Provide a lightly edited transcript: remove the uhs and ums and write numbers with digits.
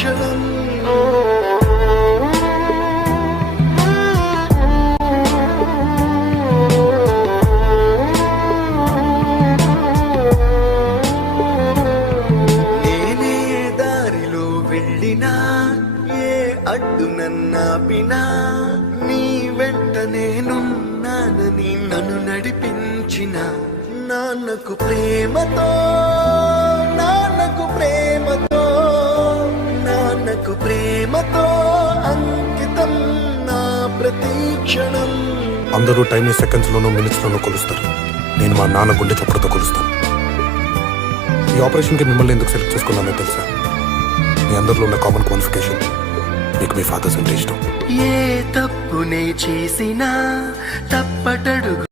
క్షణం నేనే దారిలో వెళ్ళినా ఏ అడ్డు నన్నాపినా నీ వెంట నేనున్నానని నన్ను నడిపించిన నాన్నకు ప్రేమతో నాన్నకు ప్రేమతో నాన్నకు ప్రేమతో అంకితం నా ప్రతి క్షణం. అందరూ టైంని సెకండ్స్లోనూ మినిట్స్లోనూ కొలుస్తారు. నేను మా నాన్న గుండె చప్పుడుతో కొలుస్తాను. ఈ ఆపరేషన్కి మిమ్మల్ని ఎందుకు సెలెక్ట్ చేసుకున్నానో తెలుసా? మీ అందరిలో ఉన్న కామన్ క్వాలిఫికేషన్ మీకు మీ ఫాదర్స్ అంటే ఇష్టం. ఏ తప్పునే చేసినా తప్పటడుగు